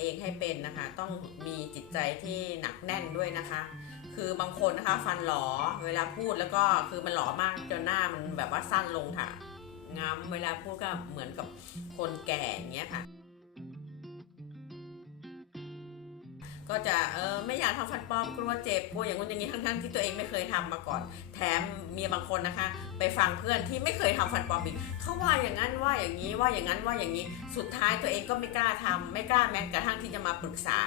เองให้เป็นนะคะ ต้องมีจิตใจที่หนักแน่นด้วยนะคะ คือบางคนนะคะฟันหลอเวลาพูดแล้วก็คือมันหลอมากจนหน้ามันแบบว่าสั้นลงค่ะงามเวลาพูดก็เหมือนกับคนแก่อย่างเงี้ยค่ะ ก็จะเออไม่อยากทำฟันปลอมกลัวเจ็บกลัวอย่างงู้นอย่างนี้ทั้งๆที่ตัวเองไม่เคยทำมาก่อน แถม มีบางคนนะคะ ไปฟังเพื่อนที่ไม่เคยทำฟันปลอมอีกเขาว่าอย่างนั้นว่าอย่างนี้ว่าอย่างนั้นว่าอย่างนี้ สุดท้ายตัวเองก็ไม่กล้าทำไม่กล้าแม้กระทั่งที่จะมาปรึกษา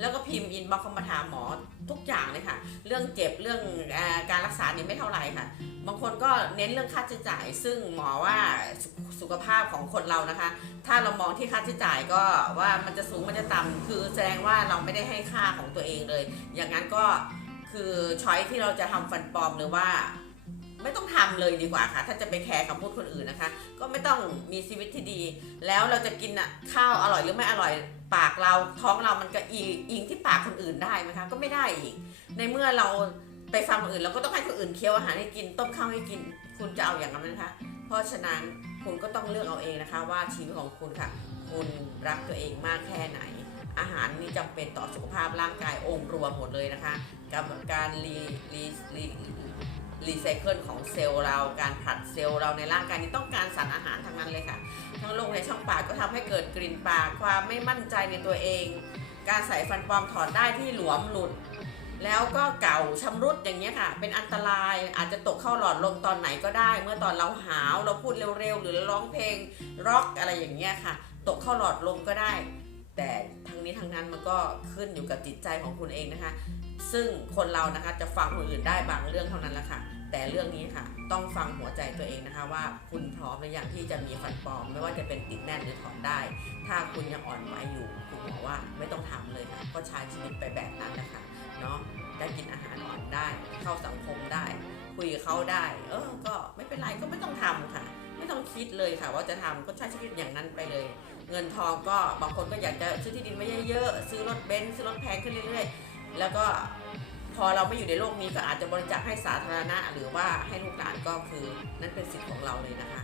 แล้วก็พิมพ์อินบอกเขามาถามหมอทุกอย่างเลยค่ะ เรื่องเจ็บเรื่องอการรักษาเนี่ยไม่เท่าไหร่ค่ะ บางคนก็เน้นเรื่องค่าใช้จ่าย ซึ่งหมอว่าสุสุขภาพของคนเรานะคะ ถ้าเรามองที่ค่าใช้จ่ายก็ว่ามันจะสูงมันจะต่ำคือแสดงว่าเราไม่ได้ให้ค่าของตัวเองเลย อย่างนั้นก็คือช้อยที่เราจะทำฟันปลอมหรือว่า ไม่ต้องทำเลยดีกว่าค่ะ ถ้าจะไปแคร์คำพูดคนอื่นนะคะ ก็ไม่ต้องมีชีวิตที่ดี แล้วเราจะกินอะข้าวอร่อยหรือไม่อร่อยปากเราท้องเรามันก็อิงอิงที่ปากคนอื่นได้ไหมคะก็ไม่ได้อีก ในเมื่อเราไปฟังคนอื่นเราก็ต้องให้คนอื่นเคี้ยวอาหารให้กินต้มข้าวให้กิน คุณจะเอาอย่างนั้นไหมนะคะ เพราะฉะนั้นคุณก็ต้องเลือกเอาเองนะคะ ว่าชีวิตของคุณค่ะ คุณรักตัวเองมากแค่ไหน อาหารนี่จำเป็นต่อสุขภาพร่างกายองค์รวมหมดเลยนะคะ กับการรีรีรี รีไซเคิลของเซลล์เรา การผลัดเซลล์เราในร่างกายนี้ต้องการสารอาหารทั้งนั้นเลยค่ะ ทั้งโรคในช่องปากก็ทำให้เกิดกลิ่นปาก ความไม่มั่นใจในตัวเอง การใส่ฟันปลอมถอดได้ที่หลวมหลุด แล้วก็เก่าชำรุดอย่างเงี้ค่ะ เป็นอันตรายอาจจะตกเข้าหลอดลมตอนไหนก็ได้ เมื่อตอนเราหาวเราพูดเร็วๆ หรือร้องเพลงร็อกอะไรอย่างเงี้ยค่ะ ตกเข้าหลอดลมก็ได้ แต่ทั้งนี้ทั้งนั้นมันก็ขึ้นอยู่กับจิตใจของคุณเองนะคะ ซึ่งคนเรานะคะจะฟังคนอื่นได้บางเรื่องเท่านั้นแหละค่ะ แต่เรื่องนี้ค่ะ ต้องฟังหัวใจตัวเองนะคะว่าคุณพร้อมหรือยังที่จะมีฟันปลอม ไม่ว่าจะเป็นติดแน่นหรือถอนได้ ถ้าคุณยังอ่อนไหวอยู่คุณหมอว่าไม่ต้องทำเลยค่ะ ก็ใช้ชีวิตไปแบบนั้นนะคะเนาะได้กินอาหารอ่อนได้ เข้าสังคมได้ คุยกับเขาได้ เออ ก็ไม่เป็นไรก็ไม่ต้องทำค่ะ ไม่ต้องคิดเลยค่ะ ว่าจะทำก็ใช้ชีวิตอย่างนั้นไปเลย เงินทองก็บางคนก็อยากจะซื้อที่ดินไว้เยอะๆซื้อรถเบนซ์ซื้อรถแพงขึ้นเรื่อยๆ แล้วก็พอเราไม่อยู่ในโลกนี้ก็อาจจะบริจาคให้สาธารณะ หรือว่าให้ลูกหลานก็คือนั่นเป็นสิทธิ์ของเราเลยนะคะ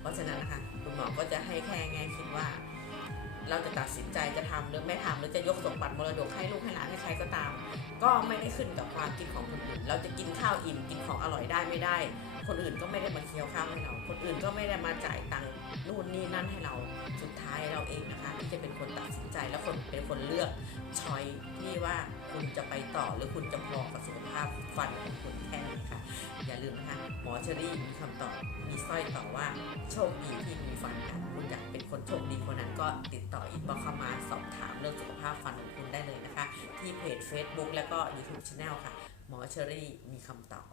เพราะฉะนั้นนะคะคุณหมอก็จะให้แค่แง่คิดว่า เราจะตัดสินใจจะทำหรือไม่ทำหรือจะยกสมบัติมรดกให้ลูกให้หลานให้ใครก็ตาม ก็ไม่ได้ขึ้นกับความคิดของคนอื่นเราจะกินข้าวอิ่มกินของอร่อยได้ไม่ได้ คนอื่นก็ไม่ได้มาเคี้ยวข้าวให้เรา คนอื่นก็ไม่ได้มาจ่ายตังค์นู่นนี่นั่นให้เรา สุดท้ายเราเองนะคะ ที่จะเป็นคนตัดสินใจและคนเป็นคนเลือกชอยที่ว่าคุณจะไปต่อหรือคุณจะพอกับสุขภาพฟันของคุณแค่นี้ค่ะ อย่าลืมนะคะหมอเชอรี่มีคำตอบมีสร้อยต่อว่าโชคดีที่มีฟันค่ะคุณอยากเป็นคนโชคดีคนนั้นก็ติดต่ออินบ็อกเข้ามาสอบถามเรื่องสุขภาพฟันของคุณได้เลยนะคะ ที่เพจ Facebook แล้วก็ YouTube Channel ค่ะ หมอเชอรี่มีคำตอบ